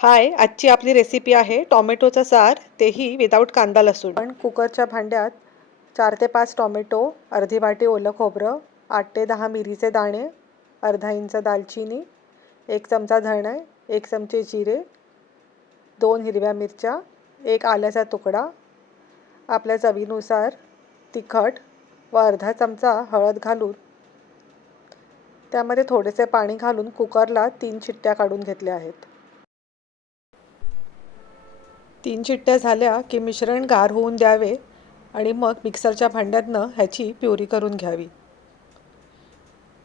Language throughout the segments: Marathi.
हाय आजची आपली रेसिपी आहे टॉमॅटोचा सार तेही विदाऊट कांदा लसूण. पण कुकरच्या भांड्यात चार ते पाच टॉमॅटो अर्धी वाटी ओलं खोबरं आठ ते दहा मिरीचे दाणे अर्धा इंच दालचिनी एक चमचा धणे एक चमचे जिरे दोन हिरव्या मिरच्या एक आल्याचा तुकडा. आपल्या चवीनुसार तिखट व अर्धा चमचा हळद घालून त्यामध्ये थोडेसे पाणी घालून कुकरला तीन शिट्ट्या काढून घेतल्या आहेत. तीन चिट्ट्या झाल्या की मिश्रण गार होऊन द्यावे आणि मग मिक्सरच्या भांड्यातनं ह्याची प्युरी करून घ्यावी.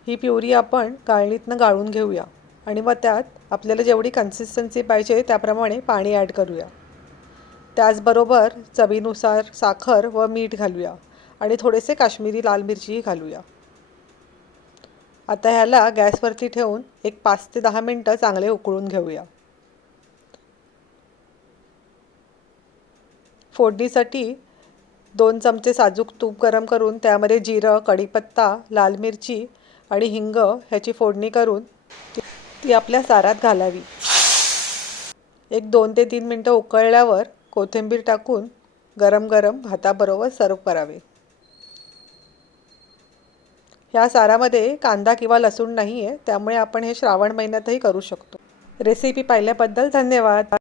ही प्युरी आपण गाळणीतनं गाळून घेऊया आणि मग त्यात आपल्याला जेवढी कन्सिस्टन्सी पाहिजे त्याप्रमाणे पाणी ॲड करूया. त्याचबरोबर चवीनुसार साखर व मीठ घालूया आणि थोडेसे काश्मीरी लाल मिरचीही घालूया. आता ह्याला गॅसवरती ठेवून एक पाच ते दहा मिनटं चांगले उकळून घेऊया. फोडणीसाठी दोन चमचे साजूक तूप गरम करून त्यामध्ये जिरं कढीपत्ता लाल मिरची आणि हिंग ह्याची फोडणी करून ती ती आपल्या सारात घालावी. एक दोन ते तीन मिनटं उकळल्यावर कोथिंबीर टाकून गरम गरम भाताबरोबर सर्व करावे. ह्या सारामध्ये कांदा किंवा लसूण नाही आहे त्यामुळे आपण हे श्रावण महिन्यातही करू शकतो. रेसिपी पाहिल्याबद्दल धन्यवाद.